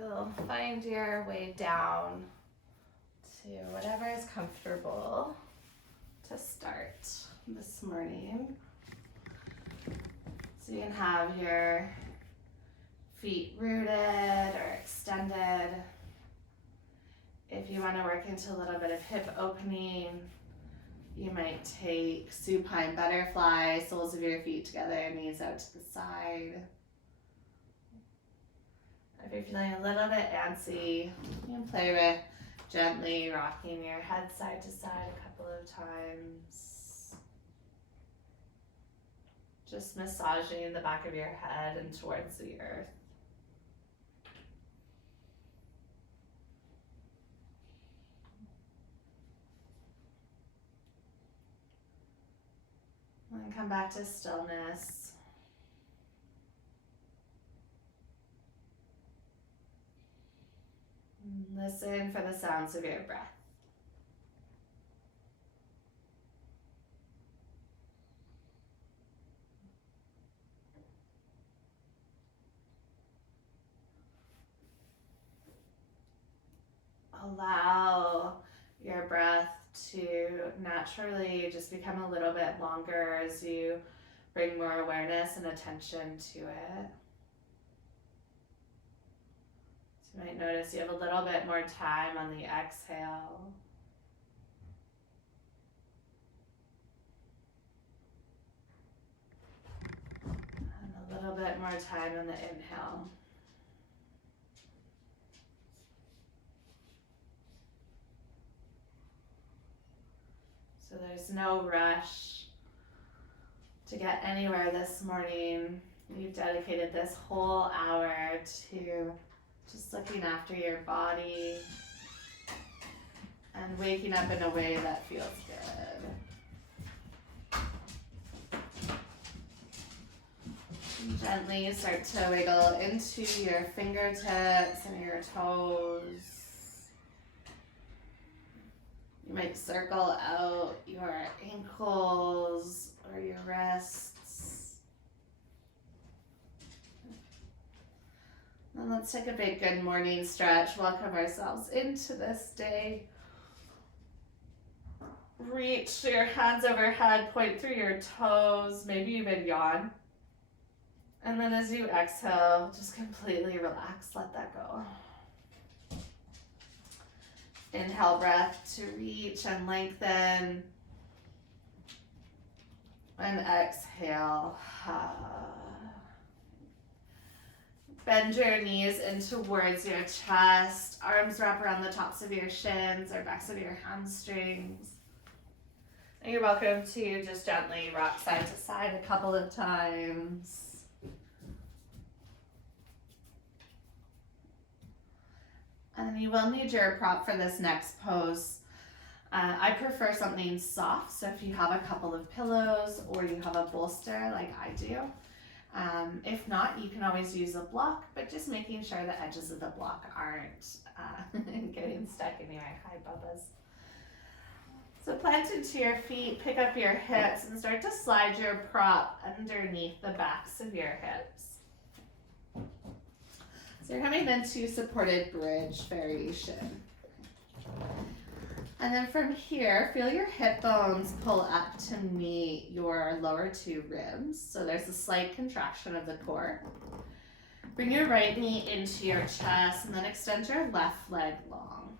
You'll find your way down to whatever is comfortable to start this morning. So you can have your feet rooted or extended. If you want to work into a little bit of hip opening, you might take supine butterfly, soles of your feet together, knees out to the side. If you're feeling a little bit antsy, you can play with gently rocking your head side to side a couple of times. Just massaging the back of your head and towards the earth. And come back to stillness. Listen for the sounds of your breath. Allow your breath to naturally just become a little bit longer as you bring more awareness and attention to it. So you might notice you have a little bit more time on the exhale. And a little bit more time on the inhale. So there's no rush to get anywhere this morning. You've dedicated this whole hour to just looking after your body and waking up in a way that feels good. And gently start to wiggle into your fingertips and your toes. You might circle out your ankles or your wrists. And let's take a big good morning stretch. Welcome ourselves into this day. Reach your hands overhead, point through your toes, maybe even yawn. And then as you exhale, just completely relax, let that go. Inhale breath to reach and lengthen. And exhale. Bend your knees in towards your chest. Arms wrap around the tops of your shins or backs of your hamstrings. And you're welcome to just gently rock side to side a couple of times. And you will need your prop for this next pose. I prefer something soft, so if you have a couple of pillows or you have a bolster like I do. If not, you can always use a block, but just making sure the edges of the block aren't getting stuck anywhere. Hi, Bubba's. So plant into your feet, pick up your hips, and start to slide your prop underneath the backs of your hips. So you're coming into supported bridge variation. And then from here, feel your hip bones pull up to meet your lower two ribs. So there's a slight contraction of the core. Bring your right knee into your chest and then extend your left leg long.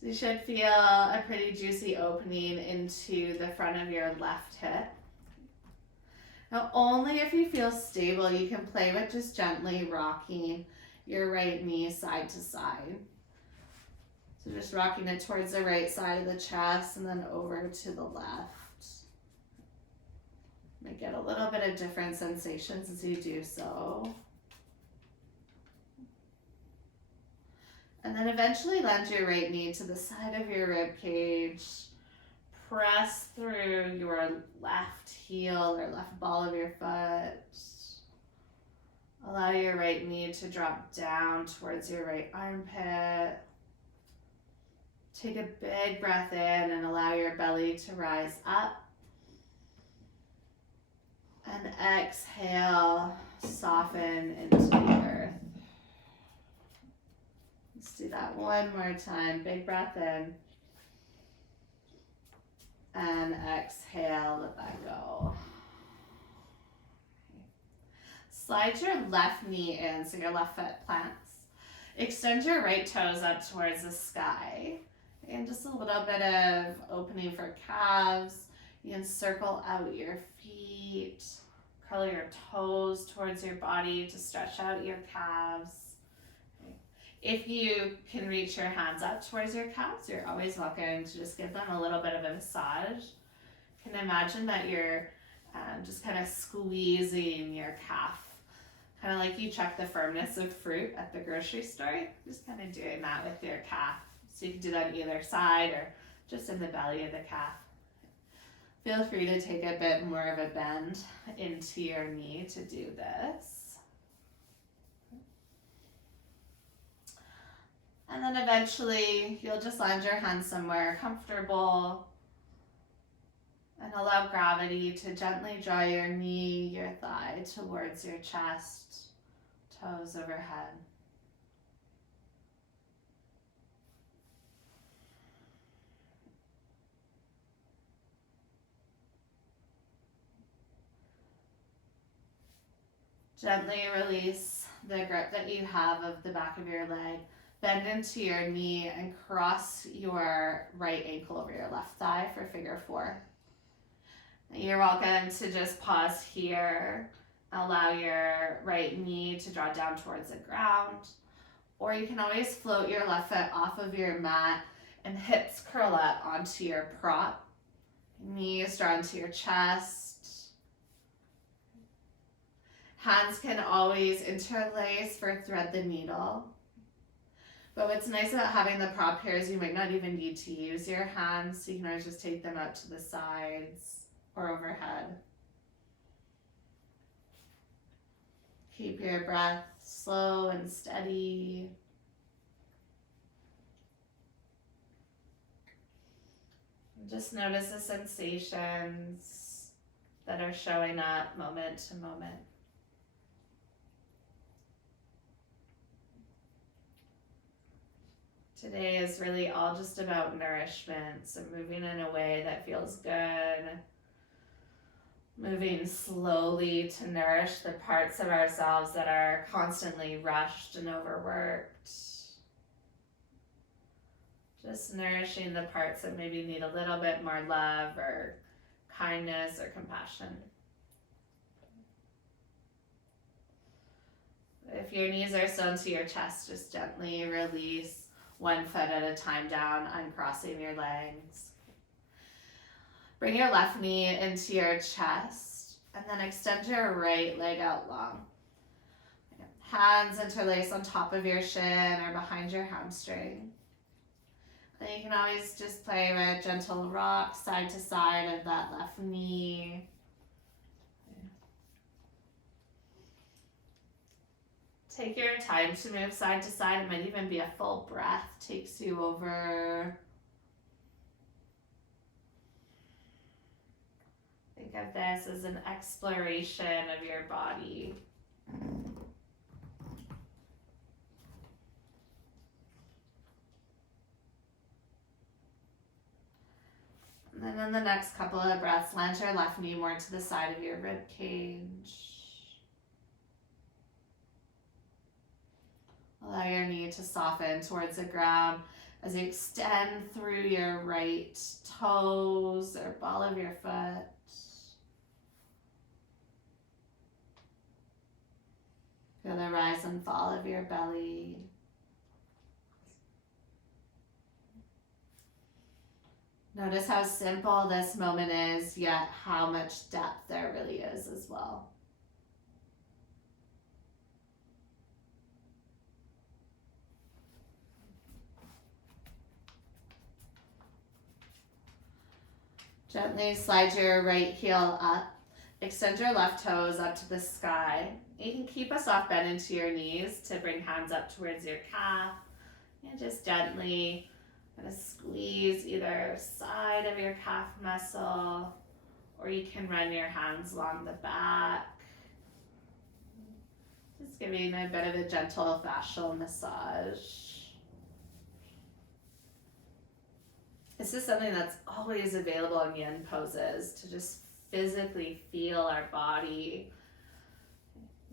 So you should feel a pretty juicy opening into the front of your left hip. Now, only if you feel stable, you can play with just gently rocking your right knee side to side. So just rocking it towards the right side of the chest and then over to the left. You might get a little bit of different sensations as you do so. And then eventually land your right knee to the side of your rib cage. Press through your left heel or left ball of your foot. Allow your right knee to drop down towards your right armpit. Take a big breath in and allow your belly to rise up. And exhale, soften into the earth. Let's do that one more time. Big breath in. And exhale, let that go. Slide your left knee in, so your left foot plants. Extend your right toes up towards the sky. And just a little bit of opening for calves. You can circle out your feet. Curl your toes towards your body to stretch out your calves. If you can reach your hands up towards your calves, you're always welcome to just give them a little bit of a massage. You can imagine that you're just kind of squeezing your calf, kind of like you check the firmness of fruit at the grocery store. Just kind of doing that with your calf. So you can do that on either side or just in the belly of the calf. Feel free to take a bit more of a bend into your knee to do this. And then eventually you'll just land your hands somewhere comfortable and allow gravity to gently draw your knee, your thigh towards your chest, toes overhead. Gently release the grip that you have of the back of your leg. Bend into your knee and cross your right ankle over your left thigh for figure 4. You're welcome to just pause here. Allow your right knee to draw down towards the ground. Or you can always float your left foot off of your mat and hips curl up onto your prop. Knees drawn to your chest. Hands can always interlace for thread the needle. But what's nice about having the prop here is you might not even need to use your hands, so you can always just take them out to the sides or overhead. Keep your breath slow and steady. Just notice the sensations that are showing up moment to moment. Today is really all just about nourishment, so moving in a way that feels good, moving slowly to nourish the parts of ourselves that are constantly rushed and overworked. Just nourishing the parts that maybe need a little bit more love or kindness or compassion. If your knees are sewn to your chest, just gently release one foot at a time down, uncrossing your legs. Bring your left knee into your chest and then extend your right leg out long. Hands interlace on top of your shin or behind your hamstring. Then you can always just play with gentle rock side to side of that left knee. Take your time to move side to side. It might even be a full breath takes you over. Think of this as an exploration of your body. And then in the next couple of breaths, land your left knee more to the side of your rib cage. Allow your knee to soften towards the ground as you extend through your right toes or ball of your foot. Feel the rise and fall of your belly. Notice how simple this moment is, yet how much depth there really is as well. Gently slide your right heel up. Extend your left toes up to the sky. You can keep a soft bend into your knees to bring hands up towards your calf. And just gently kind of squeeze either side of your calf muscle, or you can run your hands along the back. Just giving a bit of a gentle fascial massage. This is something that's always available in yin poses, to just physically feel our body.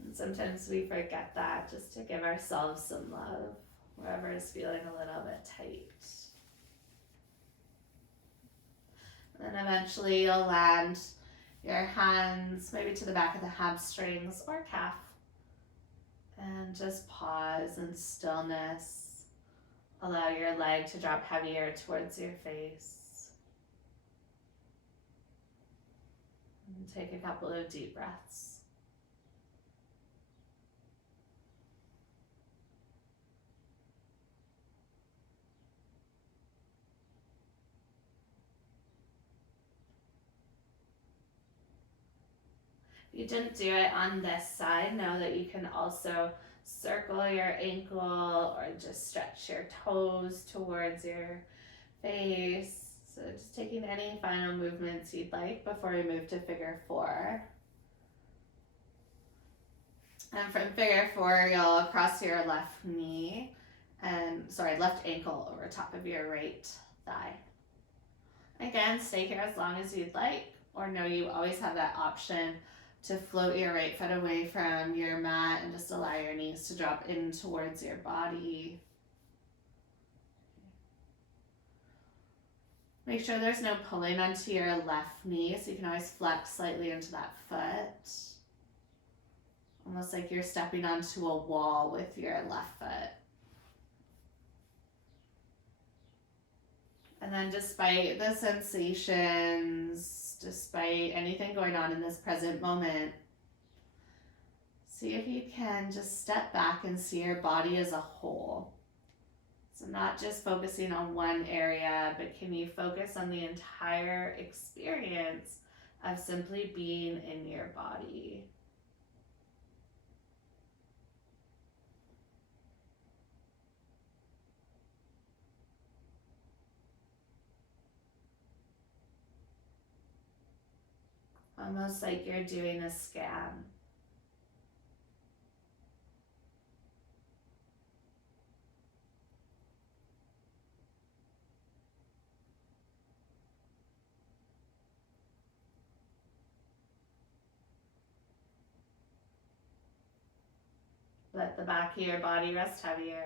And sometimes we forget that, just to give ourselves some love wherever is feeling a little bit tight. And then eventually you'll land your hands maybe to the back of the hamstrings or calf. And just pause in stillness. Allow your leg to drop heavier towards your face. And take a couple of deep breaths. If you didn't do it on this side, know that you can also circle your ankle or just stretch your toes towards your face. So just taking any final movements you'd like before we move to figure four. And from figure four, you'll cross your left knee left ankle over top of your right thigh. Again, stay here as long as you'd like, or know you always have that option to float your right foot away from your mat and just allow your knees to drop in towards your body. Make sure there's no pulling onto your left knee, so you can always flex slightly into that foot. Almost like you're stepping onto a wall with your left foot. And then despite the sensations, despite anything going on in this present moment, see if you can just step back and see your body as a whole. So not just focusing on one area, but can you focus on the entire experience of simply being in your body? Almost like you're doing a scan. Let the back of your body rest heavier.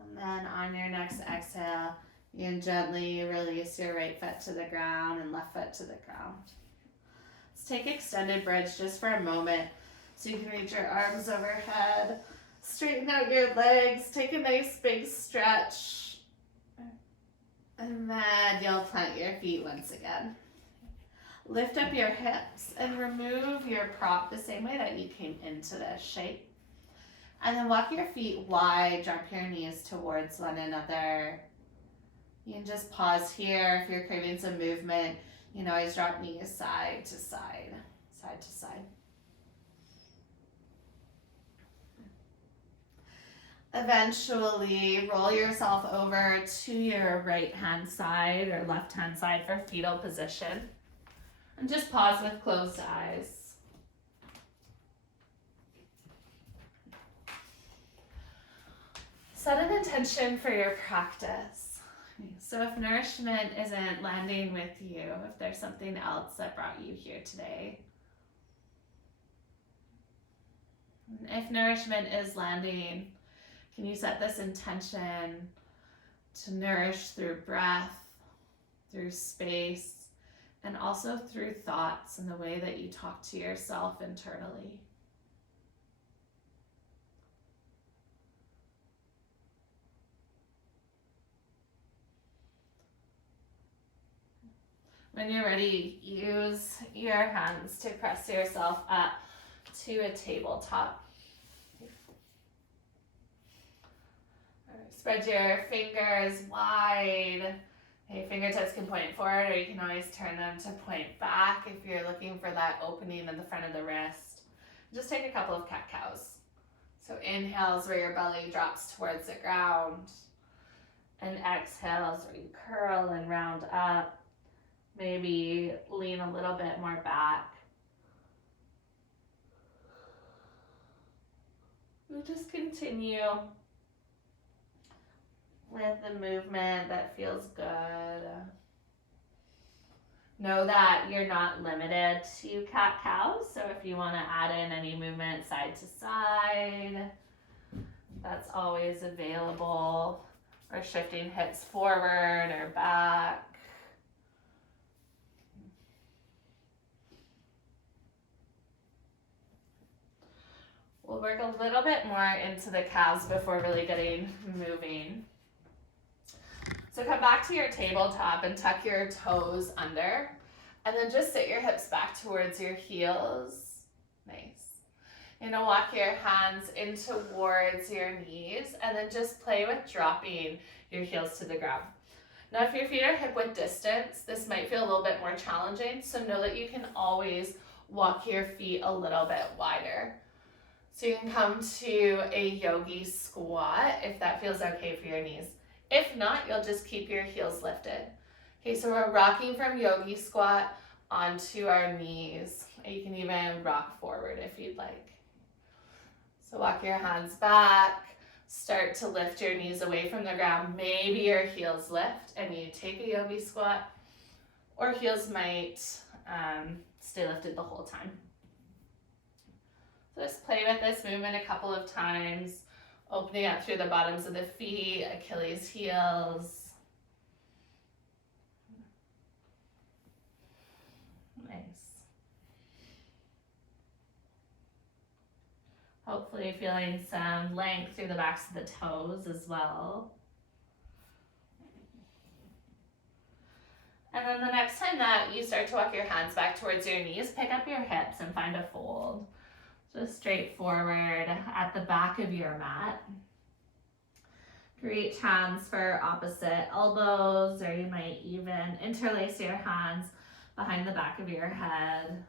And then on your next exhale, you can gently release your right foot to the ground and left foot to the ground. Let's take extended bridge just for a moment so you can reach your arms overhead. Straighten out your legs, take a nice big stretch. And then you'll plant your feet once again. Lift up your hips and remove your prop the same way that you came into this shape. And then walk your feet wide, drop your knees towards one another. You can just pause here if you're craving some movement. You can always drop knees side to side, side to side. Eventually, roll yourself over to your right hand side or left hand side for fetal position. And just pause with closed eyes. Set an intention for your practice. So if nourishment isn't landing with you, if there's something else that brought you here today, if nourishment is landing, can you set this intention to nourish through breath, through space, and also through thoughts and the way that you talk to yourself internally? When you're ready, use your hands to press yourself up to a tabletop. Spread your fingers wide. Okay, fingertips can point forward, or you can always turn them to point back if you're looking for that opening in the front of the wrist. Just take a couple of cat-cows. So inhales where your belly drops towards the ground, and exhales where you curl and round up. Maybe lean a little bit more back. So just continue with the movement that feels good. Know that you're not limited to cat-cows, so if you want to add in any movement side to side, that's always available. Or shifting hips forward or back. We'll work a little bit more into the calves before really getting moving. So come back to your tabletop and tuck your toes under, and then just sit your hips back towards your heels. Nice. You're gonna walk your hands in towards your knees, and then just play with dropping your heels to the ground. Now, if your feet are hip width distance, this might feel a little bit more challenging, so know that you can always walk your feet a little bit wider. So you can come to a yogi squat if that feels okay for your knees. If not, you'll just keep your heels lifted. Okay, so we're rocking from yogi squat onto our knees. You can even rock forward if you'd like. So walk your hands back, start to lift your knees away from the ground. Maybe your heels lift and you take a yogi squat, or heels might stay lifted the whole time. So just play with this movement a couple of times, opening up through the bottoms of the feet, Achilles heels. Nice. Hopefully feeling some length through the backs of the toes as well. And then the next time that you start to walk your hands back towards your knees, pick up your hips and find a fold. Just straight forward at the back of your mat. Reach hands for opposite elbows, or you might even interlace your hands behind the back of your head.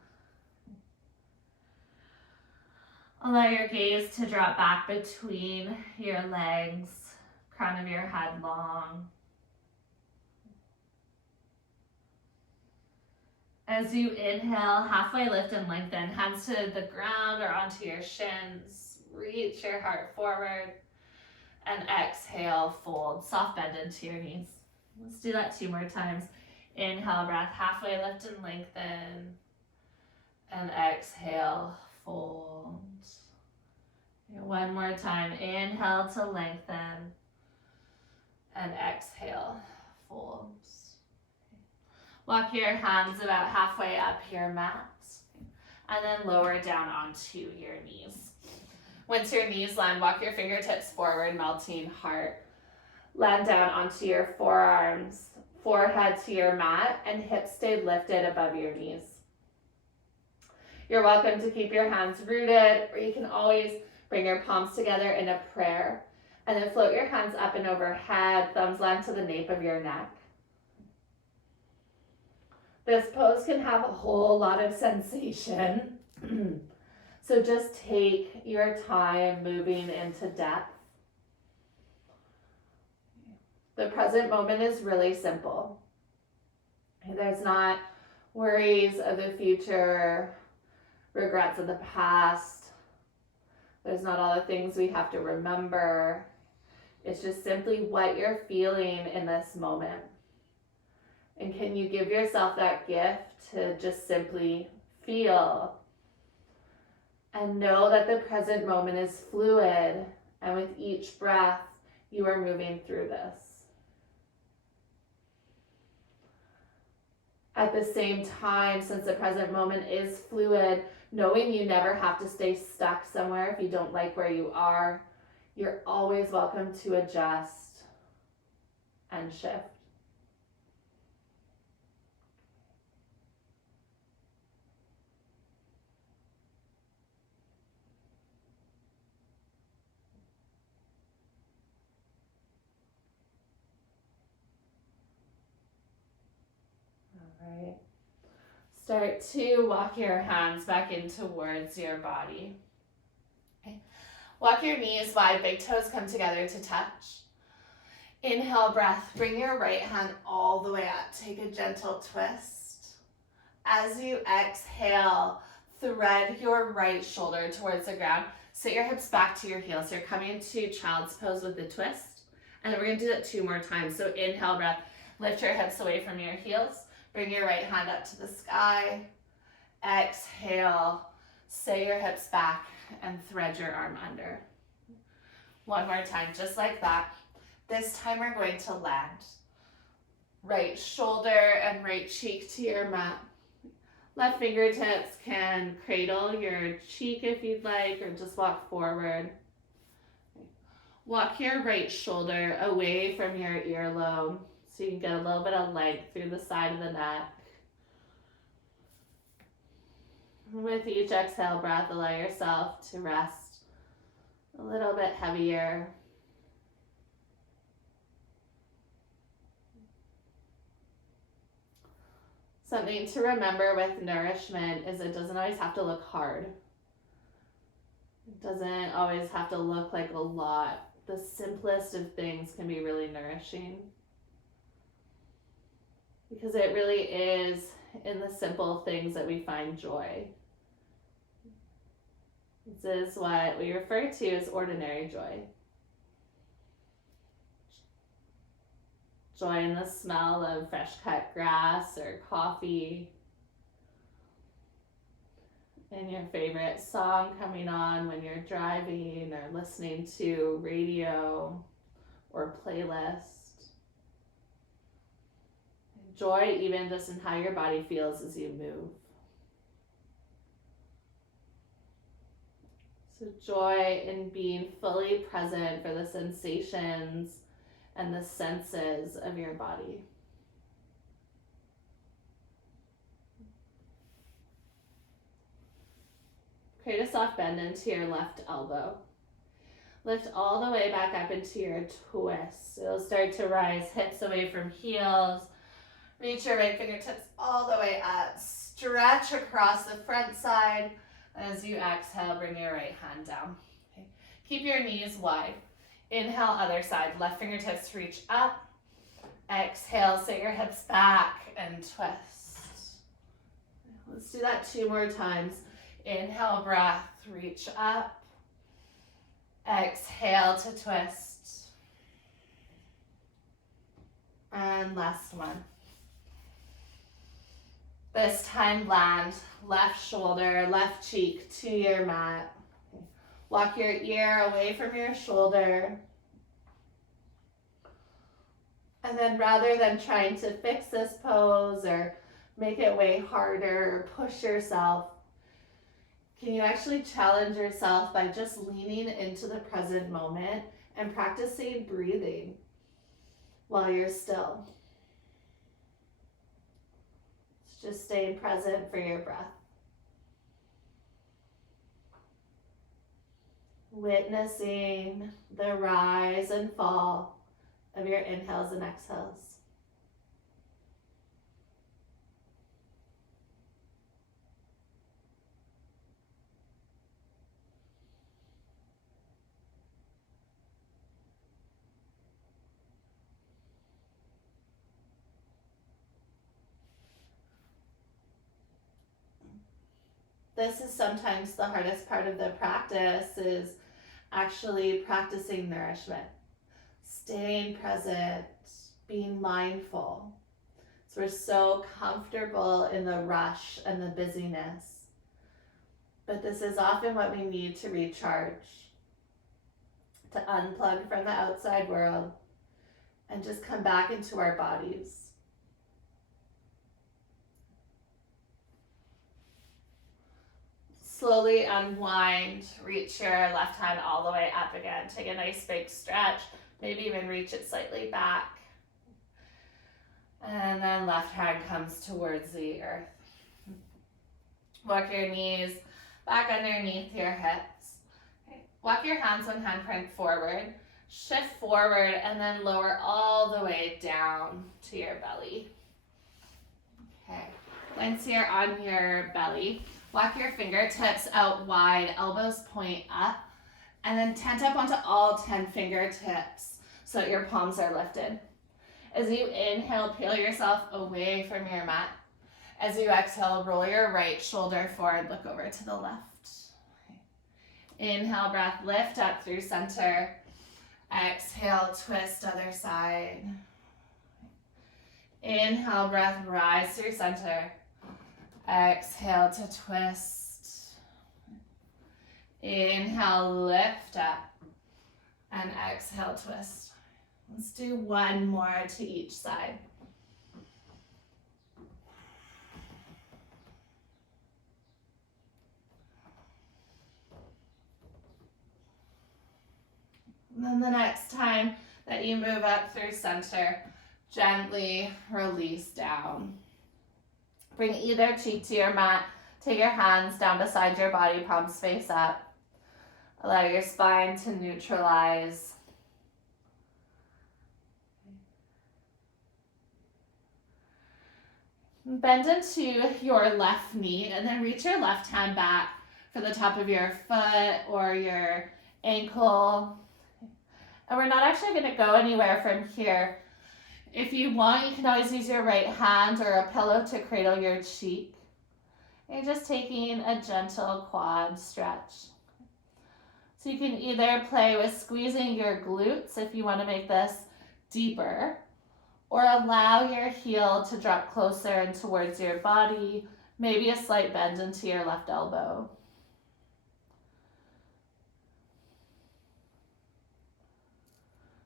Allow your gaze to drop back between your legs, crown of your head long. As you inhale, halfway lift and lengthen, hands to the ground or onto your shins. Reach your heart forward. And exhale, fold. Soft bend into your knees. Let's do that 2 more times. Inhale, breath, halfway lift and lengthen. And exhale, fold. 1 more time. Inhale to lengthen. And exhale, fold. Walk your hands about halfway up your mat, and then lower down onto your knees. Once your knees land, walk your fingertips forward, melting heart. Land down onto your forearms, forehead to your mat, and hips stay lifted above your knees. You're welcome to keep your hands rooted, or you can always bring your palms together in a prayer, and then float your hands up and overhead, thumbs land to the nape of your neck. This pose can have a whole lot of sensation. So just take your time moving into depth. The present moment is really simple. There's not worries of the future, regrets of the past. There's not all the things we have to remember. It's just simply what you're feeling in this moment. And can you give yourself that gift to just simply feel and know that the present moment is fluid, and with each breath, you are moving through this. At the same time, since the present moment is fluid, knowing you never have to stay stuck somewhere if you don't like where you are, you're always welcome to adjust and shift. Right. Start to walk your hands back in towards your body. Okay. Walk your knees wide, big toes come together to touch. Inhale, breath. Bring your right hand all the way up. Take a gentle twist. As you exhale, thread your right shoulder towards the ground. Sit your hips back to your heels. So you're coming into child's pose with the twist. And then we're going to do that 2 more times. So inhale, breath. Lift your hips away from your heels. Bring your right hand up to the sky. Exhale. Sit your hips back and thread your arm under. 1 more time, just like that. This time we're going to land. Right shoulder and right cheek to your mat. Left fingertips can cradle your cheek if you'd like, or just walk forward. Walk your right shoulder away from your earlobe so you can get a little bit of length through the side of the neck. With each exhale breath, allow yourself to rest a little bit heavier. Something to remember with nourishment is it doesn't always have to look hard. It doesn't always have to look like a lot. The simplest of things can be really nourishing. Because it really is in the simple things that we find joy. This is what we refer to as ordinary joy. Joy in the smell of fresh cut grass or coffee. And your favorite song coming on when you're driving or listening to radio or playlist. Joy even just in how your body feels as you move. So joy in being fully present for the sensations and the senses of your body. Create a soft bend into your left elbow. Lift all the way back up into your twist. It'll start to rise, hips away from heels. Reach your right fingertips all the way up. Stretch across the front side. As you exhale, bring your right hand down. Okay. Keep your knees wide. Inhale, other side. Left fingertips reach up. Exhale, sit your hips back and twist. Let's do that 2 more times. Inhale, breath, reach up. Exhale to twist. And last one. This time land, left shoulder, left cheek to your mat. Walk your ear away from your shoulder. And then rather than trying to fix this pose or make it way harder or push yourself, can you actually challenge yourself by just leaning into the present moment and practicing breathing while you're still? It's just staying present for your breath. Witnessing the rise and fall of your inhales and exhales. This is sometimes the hardest part of the practice, is actually practicing nourishment, staying present, being mindful. So we're so comfortable in the rush and the busyness. But this is often what we need to recharge, to unplug from the outside world and just come back into our bodies. Slowly unwind, reach your left hand all the way up again. Take a nice big stretch, maybe even reach it slightly back. And then left hand comes towards the earth. Walk your knees back underneath your hips. Okay. Walk your hands one handprint forward, shift forward, and then lower all the way down to your belly. Okay, once you're on your belly, walk your fingertips out wide, elbows point up, and then tent up onto all 10 fingertips so that your palms are lifted. As you inhale, peel yourself away from your mat. As you exhale, roll your right shoulder forward, look over to the left. Inhale, breath, lift up through center. Exhale, twist other side. Inhale, breath, rise through center. Exhale to twist. Inhale, lift up. And exhale, twist. Let's do one more to each side. And then the next time that you move up through center, gently release down. Bring either cheek to your mat. Take your hands down beside your body, palms face up. Allow your spine to neutralize. Bend into your left knee and then reach your left hand back for the top of your foot or your ankle. And we're not actually going to go anywhere from here. If you want, you can always use your right hand or a pillow to cradle your cheek. You're just taking a gentle quad stretch. So you can either play with squeezing your glutes if you want to make this deeper, or allow your heel to drop closer and towards your body, maybe a slight bend into your left elbow.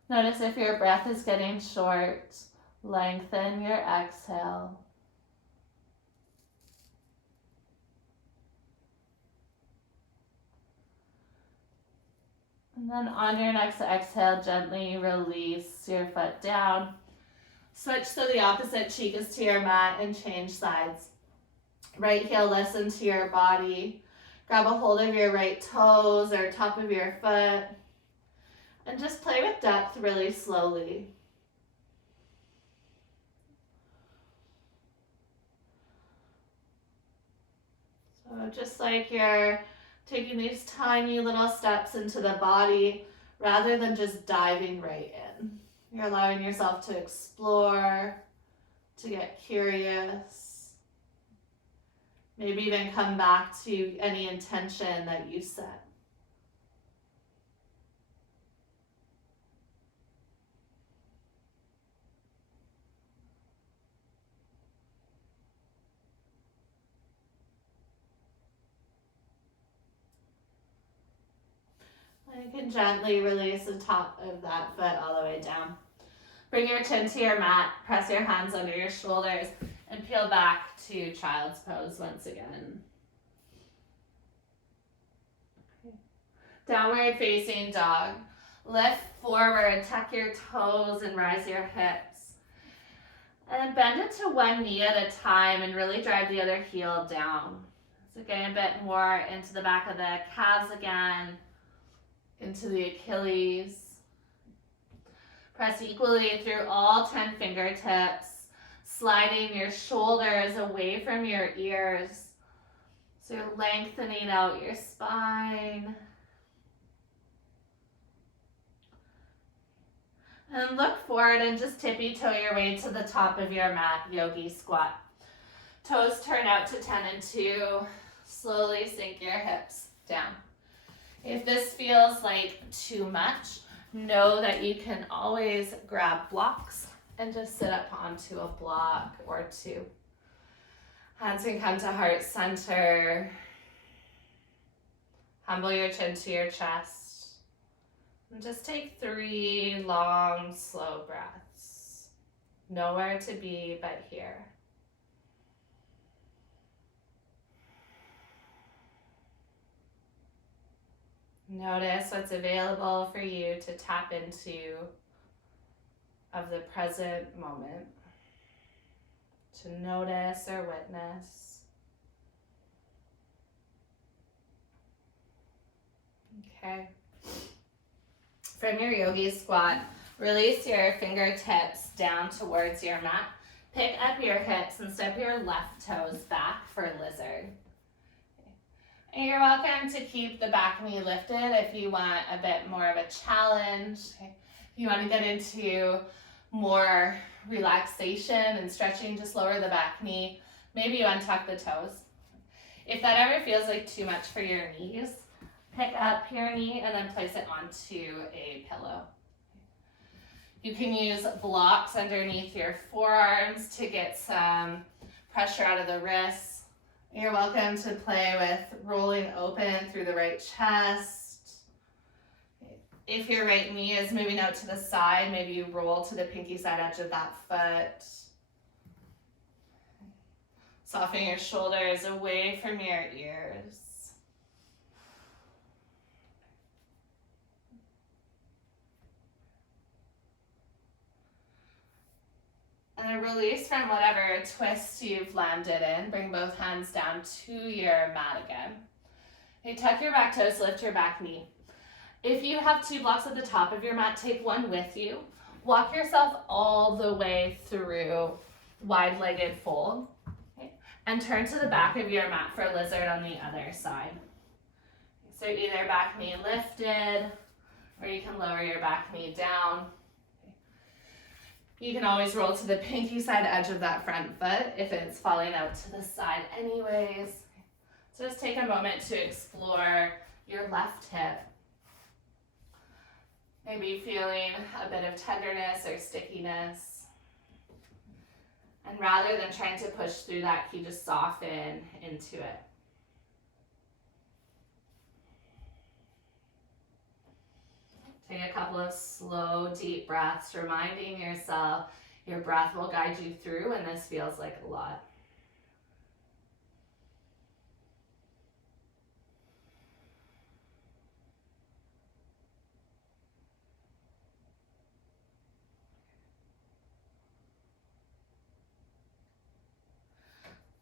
Notice if your breath is getting short, lengthen your exhale. And then on your next exhale, gently release your foot down. Switch so the opposite cheek is to your mat and change sides. Right heel lifts into your body. Grab a hold of your right toes or top of your foot. And just play with depth really slowly. So just like you're taking these tiny little steps into the body rather than just diving right in. You're allowing yourself to explore, to get curious, maybe even come back to any intention that you set. You can gently release the top of that foot all the way down. Bring your chin to your mat, press your hands under your shoulders, and peel back to child's pose once again. Okay. Downward facing dog. Lift forward, tuck your toes and rise your hips. And bend it to one knee at a time and really drive the other heel down. So getting a bit more into the back of the calves again, into the Achilles. Press equally through all 10 fingertips, sliding your shoulders away from your ears. So you're lengthening out your spine. And look forward and just tippy-toe your way to the top of your mat, yogi squat. Toes turn out to 10 and 2. Slowly sink your hips down. If this feels like too much, know that you can always grab blocks and just sit up onto a block or two. Hands can come to heart center. Humble your chin to your chest. And just take 3 long, slow breaths. Nowhere to be but here. Notice what's available for you to tap into of the present moment, to notice or witness. Okay. From your yogi squat, release your fingertips down towards your mat. Pick up your hips and step your left toes back for lizard. And you're welcome to keep the back knee lifted if you want a bit more of a challenge. If you want to get into more relaxation and stretching, just lower the back knee. Maybe you untuck the toes. If that ever feels like too much for your knees, Pick up your knee and then place it onto a pillow. You can use blocks underneath your forearms to get some pressure out of the wrists. You're welcome to play with rolling open through the right chest. If your right knee is moving out to the side, maybe you roll to the pinky side edge of that foot. Soften your shoulders away from your ears. And a release from whatever twist you've landed in. Bring both hands down to your mat again. Okay, tuck your back toes, lift your back knee. If you have 2 blocks at the top of your mat, take one with you. Walk yourself all the way through wide-legged fold. Okay, and turn to the back of your mat for lizard on the other side. So either back knee lifted, or you can lower your back knee down. You can always roll to the pinky side edge of that front foot if it's falling out to the side anyways. So just take a moment to explore your left hip. Maybe feeling a bit of tenderness or stickiness. And rather than trying to push through that, you just soften into it. Take a couple of slow, deep breaths, reminding yourself your breath will guide you through, and this feels like a lot.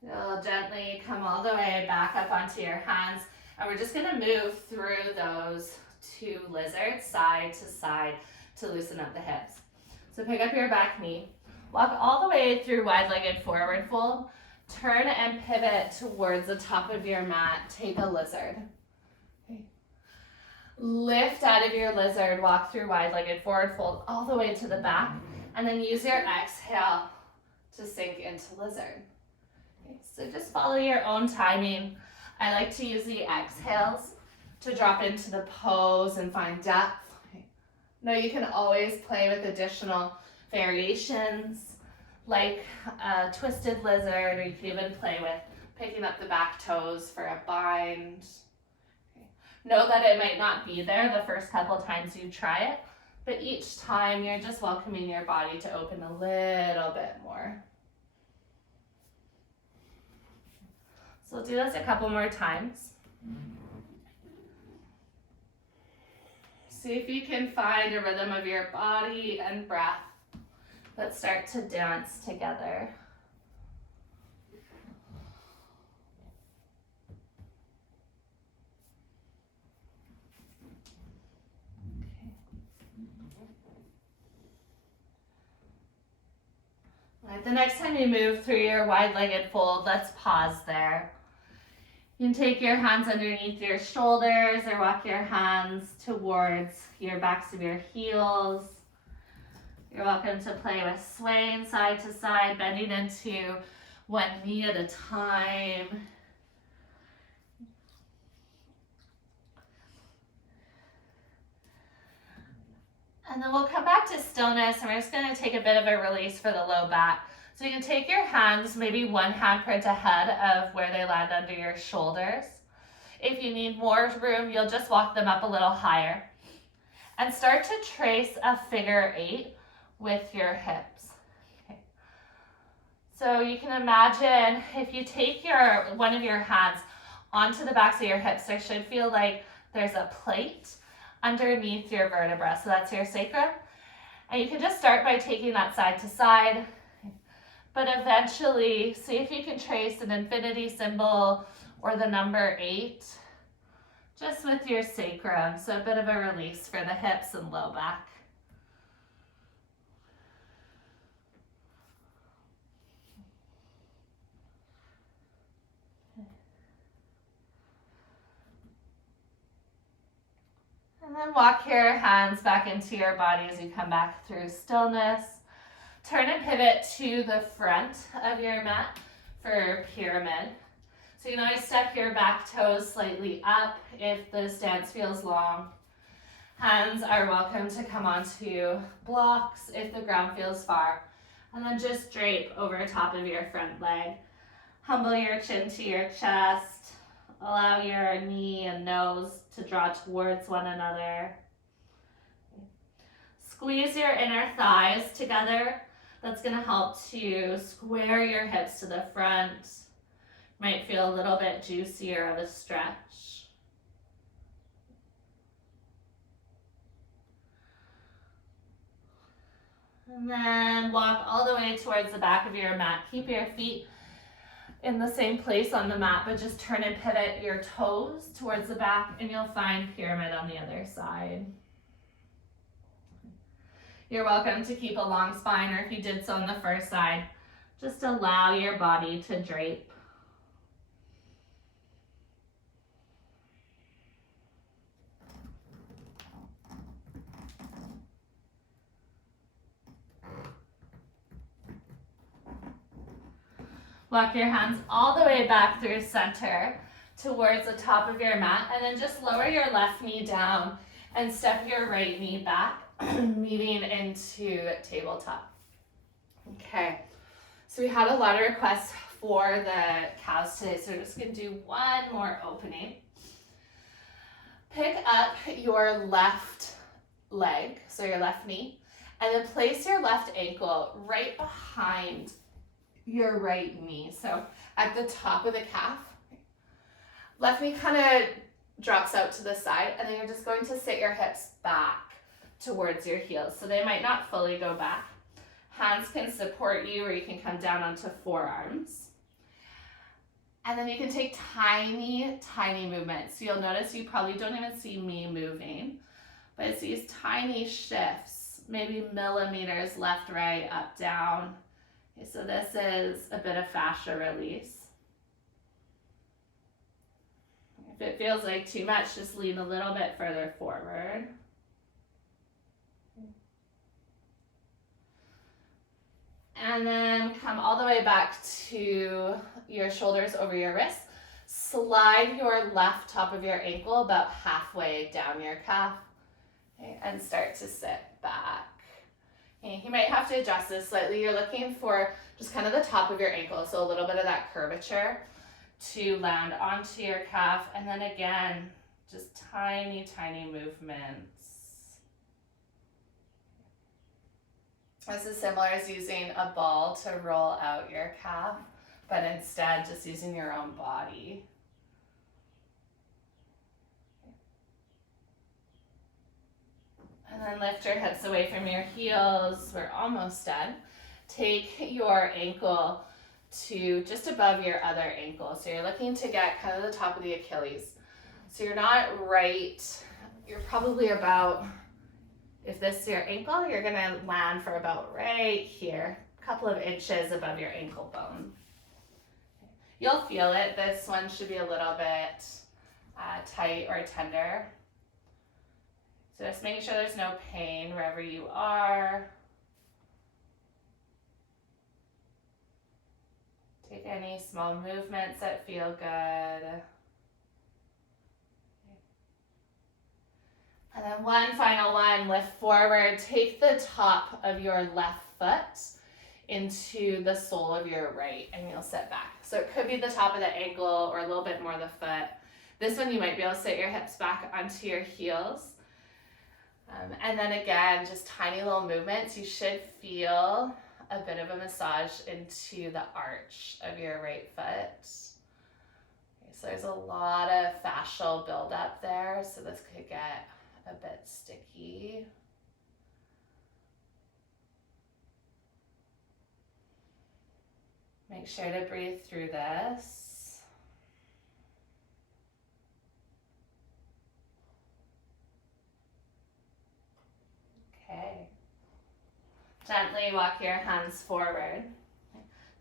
You'll gently come all the way back up onto your hands, and we're just gonna move through those 2 lizards side to side to loosen up the hips. So pick up your back knee, walk all the way through wide-legged forward fold, turn and pivot towards the top of your mat, take a lizard. Okay. Lift out of your lizard, walk through wide-legged forward fold all the way to the back, and then use your exhale to sink into lizard. Okay. So just follow your own timing. I like to use the exhales to drop into the pose and find depth. Okay. Now you can always play with additional variations like a twisted lizard, or you can even play with picking up the back toes for a bind. Okay. Know that it might not be there the first couple times you try it, but each time you're just welcoming your body to open a little bit more. So we'll do this a couple more times. See if you can find a rhythm of your body and breath. Let's start to dance together. Okay. All right, the next time you move through your wide-legged fold, let's pause there. You can take your hands underneath your shoulders or walk your hands towards your backs of your heels. You're welcome to play with swaying side to side, bending into one knee at a time. And then we'll come back to stillness, and we're just going to take a bit of a release for the low back. So you can take your hands, maybe one hand print ahead of where they land under your shoulders. If you need more room, you'll just walk them up a little higher. And start to trace a figure 8 with your hips. Okay. So you can imagine if you take one of your hands onto the backs of your hips, there should feel like there's a plate underneath your vertebra. So that's your sacrum. And you can just start by taking that side to side. But eventually, see if you can trace an infinity symbol or the number 8 just with your sacrum. So a bit of a release for the hips and low back. And then walk your hands back into your body as you come back through stillness. Turn and pivot to the front of your mat for pyramid. So you can always step your back toes slightly up if the stance feels long. Hands are welcome to come onto blocks if the ground feels far. And then just drape over top of your front leg. Humble your chin to your chest. Allow your knee and nose to draw towards one another. Squeeze your inner thighs together. That's going to help to square your hips to the front. Might feel a little bit juicier of a stretch. And then walk all the way towards the back of your mat. Keep your feet in the same place on the mat, but just turn and pivot your toes towards the back, and you'll find pyramid on the other side. You're welcome to keep a long spine, or if you did so on the first side, just allow your body to drape. Walk your hands all the way back through center towards the top of your mat, and then just lower your left knee down and step your right knee back, meeting into tabletop. Okay, so we had a lot of requests for the calves today, so we're just gonna do one more opening. Pick up your left leg, so your left knee, and then place your left ankle right behind your right knee, so at the top of the calf. Left knee kind of drops out to the side, and then you're just going to sit your hips back towards your heels, so they might not fully go back. Hands can support you, or you can come down onto forearms. And then you can take tiny, tiny movements. So you'll notice you probably don't even see me moving, but it's these tiny shifts, maybe millimeters left, right, up, down. Okay, so this is a bit of fascia release. If it feels like too much, just lean a little bit further forward. And then come all the way back to your shoulders over your wrists. Slide your left top of your ankle about halfway down your calf, okay, and start to sit back. Okay, you might have to adjust this slightly. You're looking for just kind of the top of your ankle, so a little bit of that curvature to land onto your calf. And then again, just tiny, tiny movements. This is similar as using a ball to roll out your calf, but instead just using your own body. And then lift your hips away from your heels. We're almost done. Take your ankle to just above your other ankle. So you're looking to get kind of the top of the Achilles. So you're not right, you're probably about, if this is your ankle, you're gonna land for about right here, a couple of inches above your ankle bone. You'll feel it. This one should be a little bit tight or tender. So just making sure there's no pain wherever you are. Take any small movements that feel good. And then one final one, lift forward. Take the top of your left foot into the sole of your right, and you'll sit back. So it could be the top of the ankle or a little bit more of the foot. This one you might be able to sit your hips back onto your heels. And then again, just tiny little movements. You should feel a bit of a massage into the arch of your right foot. Okay, so there's a lot of fascial buildup there, so this could get a bit sticky. Make sure to breathe through this. Okay. Gently walk your hands forward.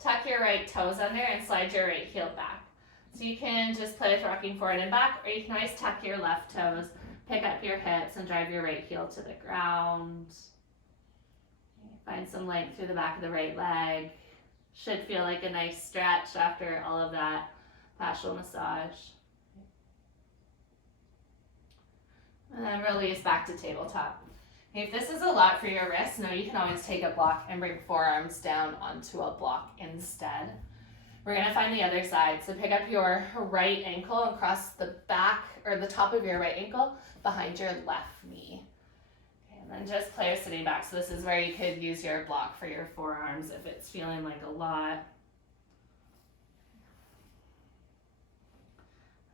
Tuck your right toes under and slide your right heel back. So you can just play with rocking forward and back, or you can always tuck your left toes, pick up your hips, and drive your right heel to the ground. Find some length through the back of the right leg. Should feel like a nice stretch after all of that Fascial massage. And then release back to tabletop. If this is a lot for your wrists, no, you can always take a block and bring forearms down onto a block instead. We're gonna find the other side. So pick up your right ankle and cross the back or the top of your right ankle behind your left knee. Okay, and then just play with sitting back. So this is where you could use your block for your forearms if it's feeling like a lot.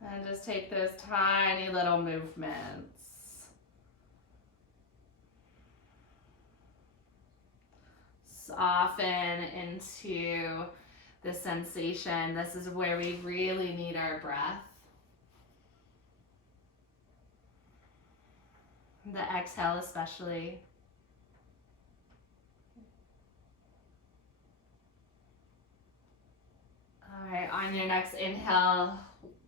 And just take those tiny little movements. Soften into the sensation. This is where we really need our breath. The exhale especially. All right, on your next inhale,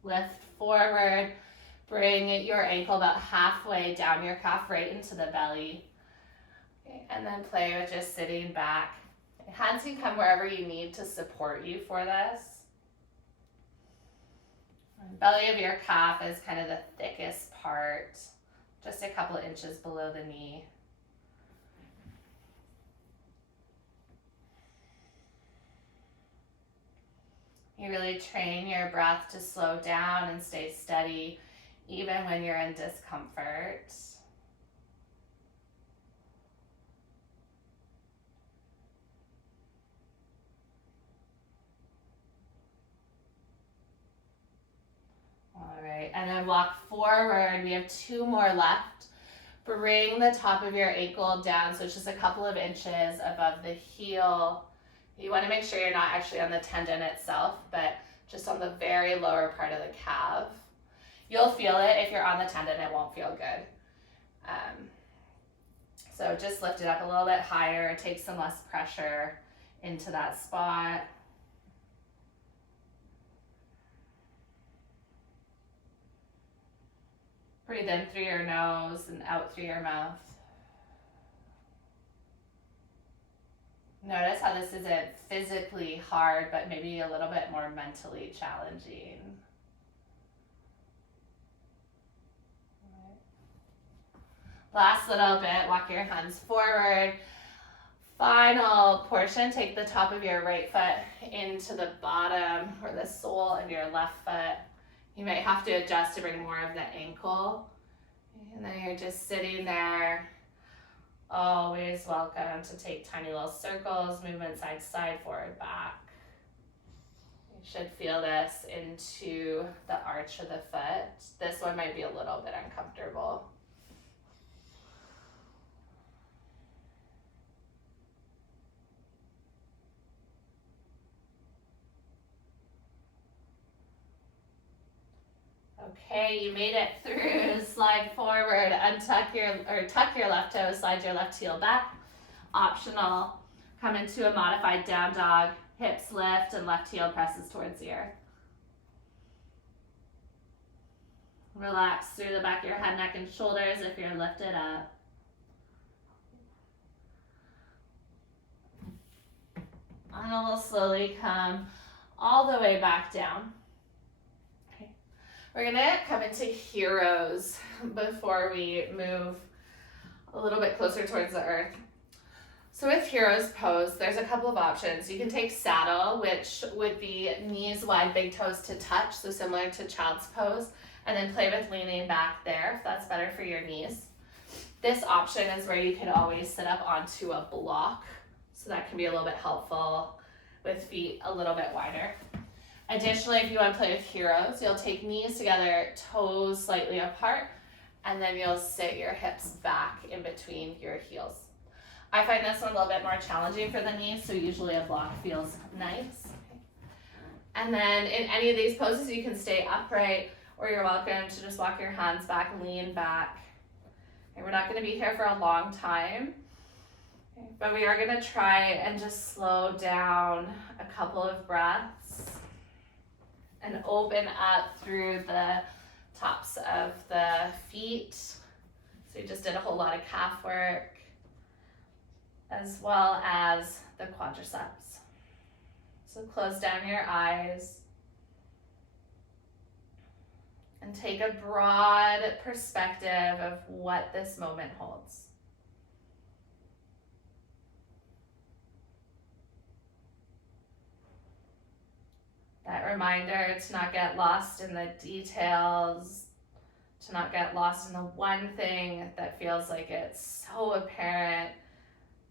lift forward. Bring your ankle about halfway down your calf right into the belly. Okay, and then play with just sitting back. Hands can come wherever you need to support you for this. The belly of your calf is kind of the thickest part, just a couple of inches below the knee. You really train your breath to slow down and stay steady, even when you're in discomfort. All right, and then walk forward. We have 2 more left. Bring the top of your ankle down, so it's just a couple of inches above the heel. You want to make sure you're not actually on the tendon itself, but just on the very lower part of the calf. You'll feel it. If you're on the tendon, it won't feel good. So just lift it up a little bit higher, take some less pressure into that spot. Breathe in through your nose and out through your mouth. Notice how this isn't physically hard, but maybe a little bit more mentally challenging. Last little bit, walk your hands forward. Final portion, take the top of your right foot into the bottom or the sole of your left foot. You might have to adjust to bring more of the ankle. And then you're just sitting there. Always welcome to take tiny little circles, movement side to side, forward, back. You should feel this into the arch of the foot. This one might be a little bit uncomfortable. Okay, you made it through. Slide forward, tuck your left toe, slide your left heel back. Optional. Come into a modified down dog. Hips lift and left heel presses towards the earth. Relax through the back of your head, neck, and shoulders if you're lifted up. And we'll slowly come all the way back down. We're gonna come into heroes before we move a little bit closer towards the earth. So with heroes pose, there's a couple of options. You can take saddle, which would be knees wide, big toes to touch, so similar to child's pose, and then play with leaning back there if that's better for your knees. This option is where you can always sit up onto a block, so that can be a little bit helpful with feet a little bit wider. Additionally, if you want to play with heroes, you'll take knees together, toes slightly apart, and then you'll sit your hips back in between your heels. I find this one a little bit more challenging for the knees, so usually a block feels nice. And then in any of these poses, you can stay upright, or you're welcome to just walk your hands back, lean back. And we're not going to be here for a long time, but we are going to try and just slow down a couple of breaths and open up through the tops of the feet. So we just did a whole lot of calf work, as well as the quadriceps. So close down your eyes. And take a broad perspective of what this moment holds. That reminder to not get lost in the details, to not get lost in the one thing that feels like it's so apparent,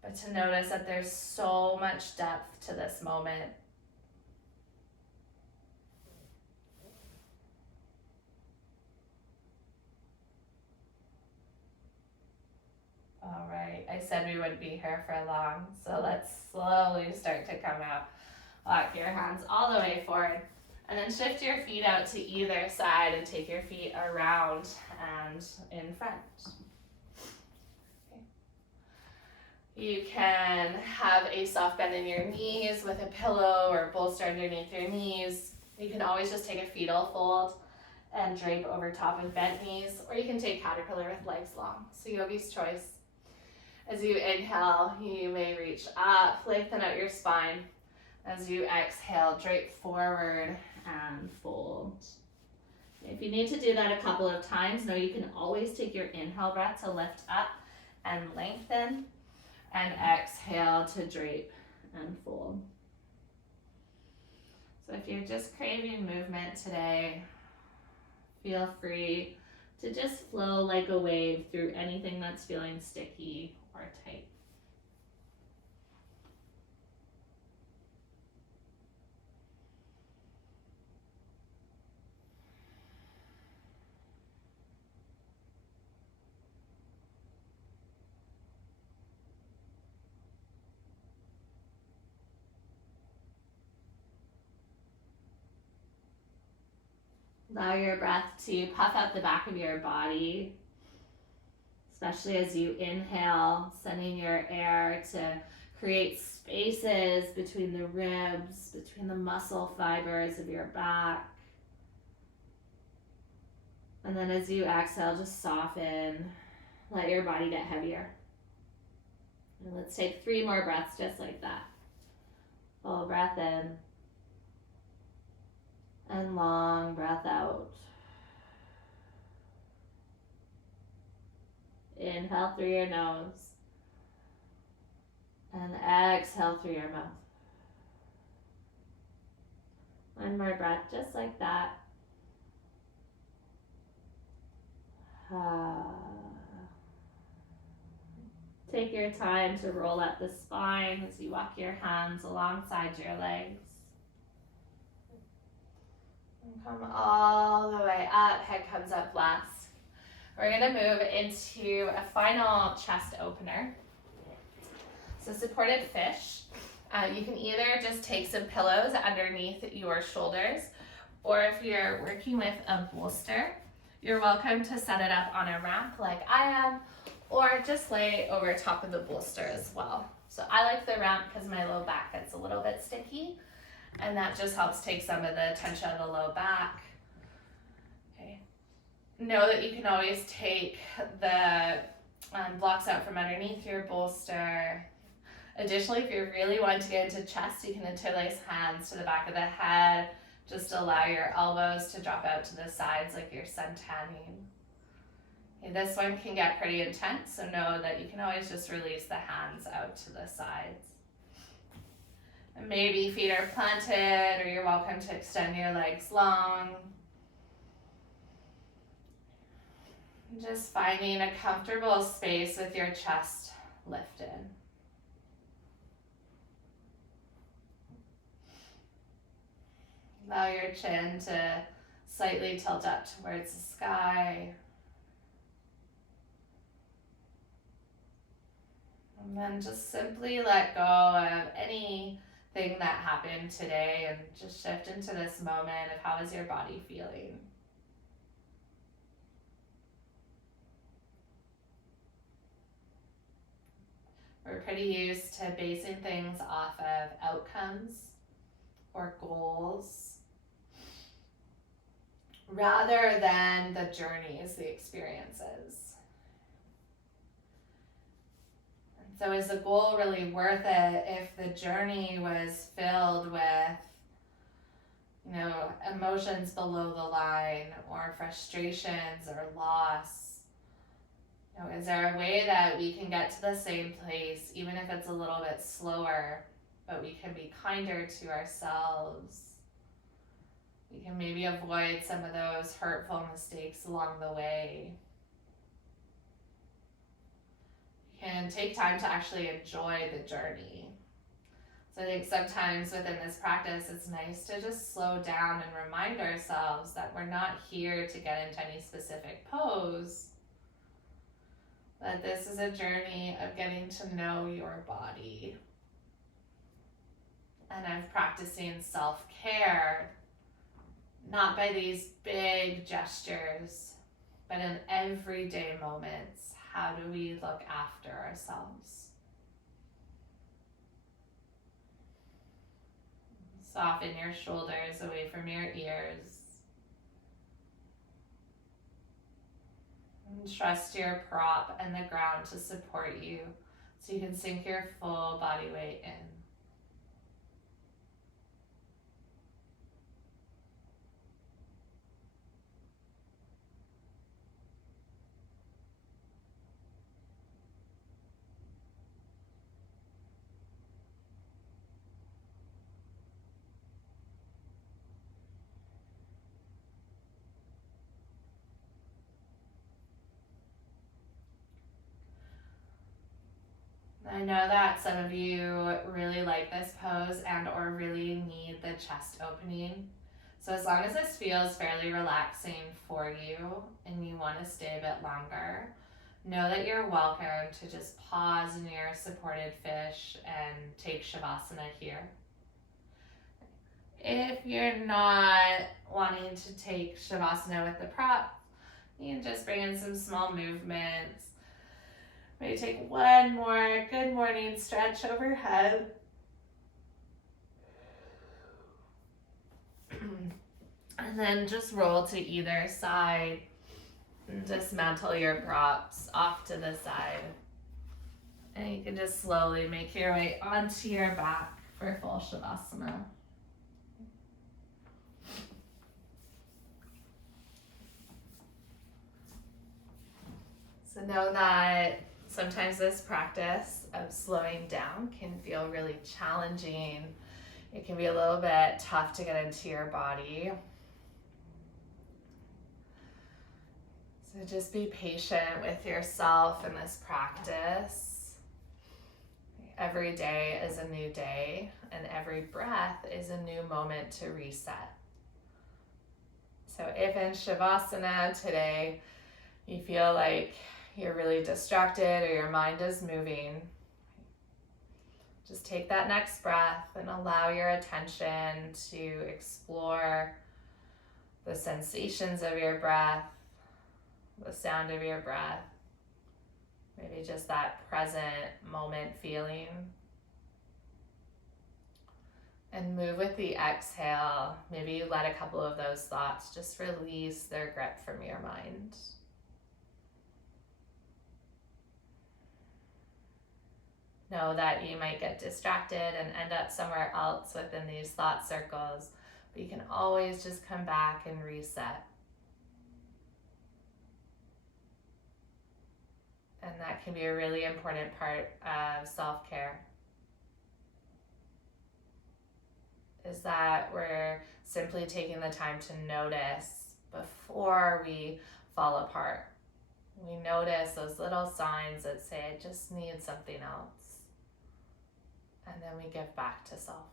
but to notice that there's so much depth to this moment. All right, I said we wouldn't be here for long, so let's slowly start to come out. Walk your hands all the way forward, and then shift your feet out to either side and take your feet around and in front. Okay. You can have a soft bend in your knees with a pillow or bolster underneath your knees. You can always just take a fetal fold and drape over top of bent knees, or you can take caterpillar with legs long. So yogi's choice. As you inhale, you may reach up, lengthen out your spine. As you exhale, drape forward and fold. If you need to do that a couple of times, know you can always take your inhale breath to lift up and lengthen, and exhale to drape and fold. So if you're just craving movement today, feel free to just flow like a wave through anything that's feeling sticky or tight. Allow your breath to puff out the back of your body, especially as you inhale, sending your air to create spaces between the ribs, between the muscle fibers of your back. And then as you exhale, just soften, let your body get heavier. And let's take 3 more breaths just like that. Full breath in. And long breath out. Inhale through your nose. And exhale through your mouth. One more breath just like that. Take your time to roll up the spine as you walk your hands alongside your legs. And come all the way up, head comes up last. We're gonna move into a final chest opener. So supported fish. You can either just take some pillows underneath your shoulders, or if you're working with a bolster, you're welcome to set it up on a ramp like I am, or just lay over top of the bolster as well. So I like the ramp because my low back gets a little bit sticky, and that just helps take some of the tension of the low back. Okay. Know that you can always take the blocks out from underneath your bolster. Additionally, if you're really wanting to get into chest, you can interlace hands to the back of the head. Just allow your elbows to drop out to the sides like you're sun tanning. Okay, this one can get pretty intense, so know that you can always just release the hands out to the sides. And maybe feet are planted, or you're welcome to extend your legs long. Just finding a comfortable space with your chest lifted. Allow your chin to slightly tilt up towards the sky. And then just simply let go of anything that happened today and just shift into this moment of how is your body feeling. We're pretty used to basing things off of outcomes or goals rather than the journeys, the experiences. And so is the goal really worth it if the journey was filled with, emotions below the line or frustrations or loss. Is there a way that we can get to the same place, even if it's a little bit slower, but we can be kinder to ourselves? We can maybe avoid some of those hurtful mistakes along the way. We can take time to actually enjoy the journey. So I think sometimes within this practice, it's nice to just slow down and remind ourselves that we're not here to get into any specific pose, that this is a journey of getting to know your body and of practicing self-care, not by these big gestures, but in everyday moments. How do we look after ourselves? Soften your shoulders away from your ears. And trust your prop and the ground to support you so you can sink your full body weight in. I know that some of you really like this pose and or really need the chest opening. So as long as this feels fairly relaxing for you and you want to stay a bit longer, know that you're welcome to just pause in your supported fish and take Shavasana here. If you're not wanting to take Shavasana with the prop, you can just bring in some small movements. Maybe take one more good morning stretch overhead. And then just roll to either side and dismantle your props off to the side. And you can just slowly make your way onto your back for full Shavasana. So know that sometimes this practice of slowing down can feel really challenging. It can be a little bit tough to get into your body. So just be patient with yourself in this practice. Every day is a new day, and every breath is a new moment to reset. So if in Shavasana today you feel like you're really distracted or your mind is moving, just take that next breath and allow your attention to explore the sensations of your breath, the sound of your breath, maybe just that present moment feeling. And move with the exhale. Maybe you let a couple of those thoughts just release their grip from your mind. Know that you might get distracted and end up somewhere else within these thought circles, but you can always just come back and reset. And that can be a really important part of self-care, is that we're simply taking the time to notice before we fall apart. We notice those little signs that say, I just need something else. And then we give back to self.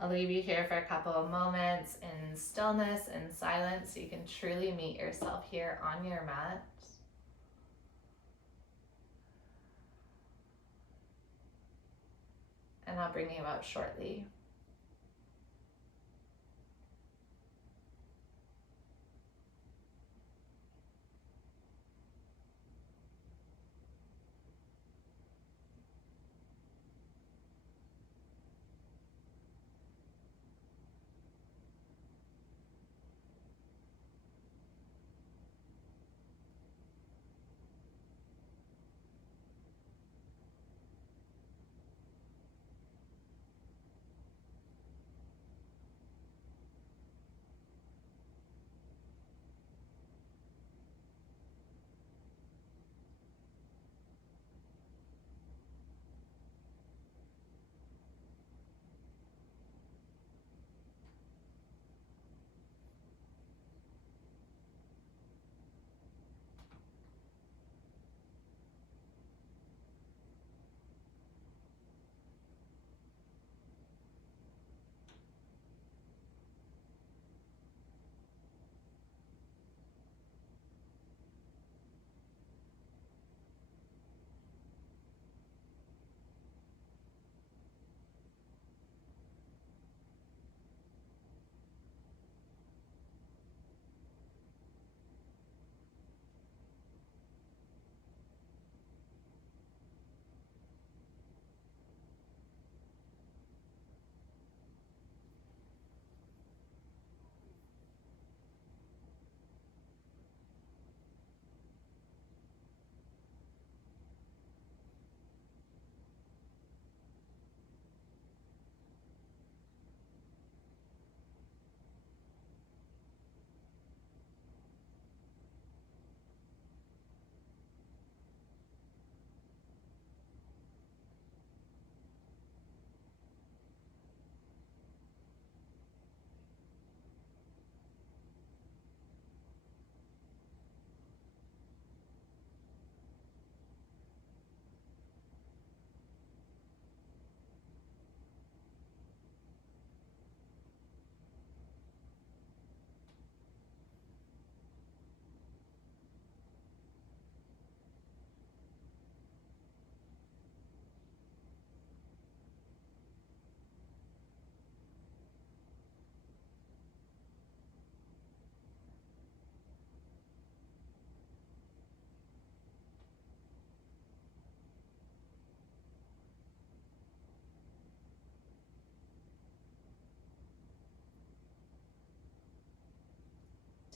I'll leave you here for a couple of moments in stillness and silence so you can truly meet yourself here on your mat. And I'll bring you out shortly.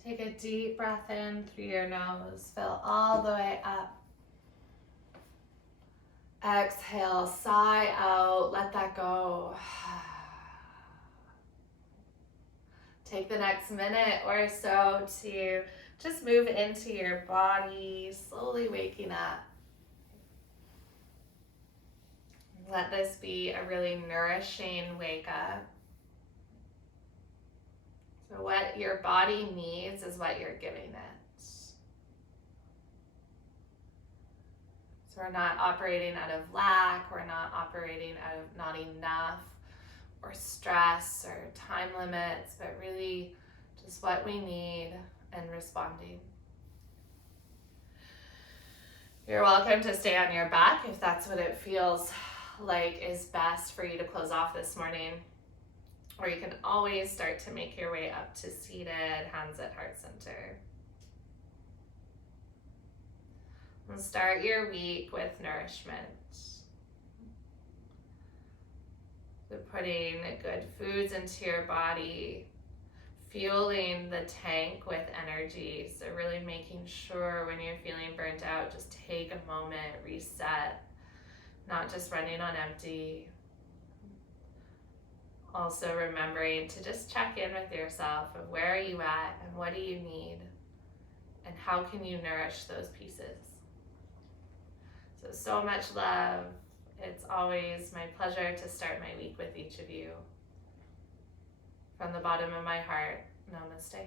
Take a deep breath in through your nose. Fill all the way up. Exhale, sigh out, let that go. Take the next minute or so to just move into your body, slowly waking up. Let this be a really nourishing wake up. So what your body needs is what you're giving it. So we're not operating out of lack, we're not operating out of not enough or stress or time limits, but really just what we need and responding. You're welcome to stay on your back if that's what it feels like is best for you to close off this morning. Or you can always start to make your way up to seated, hands at heart center. And start your week with nourishment. So putting good foods into your body, fueling the tank with energy. So really making sure when you're feeling burnt out, just take a moment, reset, not just running on empty. Also remembering to just check in with yourself of where are you at and what do you need and how can you nourish those pieces. So much love. It's always my pleasure to start my week with each of you. From the bottom of my heart, namaste.